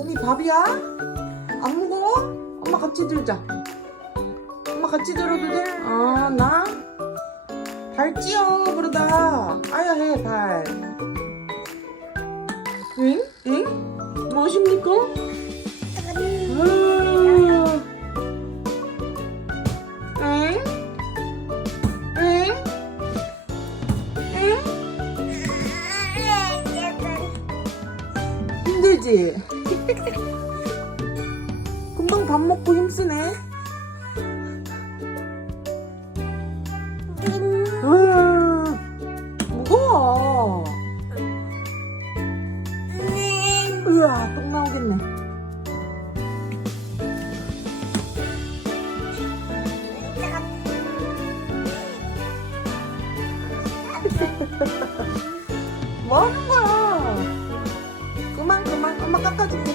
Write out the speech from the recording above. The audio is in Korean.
봄이 밥이야? 안 무거워? 엄마 같이 들자. 엄마 같이 들어도 돼? 아, 나? 발 찌어, 그러다. 아야 해, 발. 응? 응? 무엇입니까? 음. 응? 응? 응? 힘들지? 금방 밥 먹고 힘쓰네. 음, 무거워. 으아, 똥 나오겠네. 뭐 하는 거야? 그만, 그만. 엄마 깎아줄게.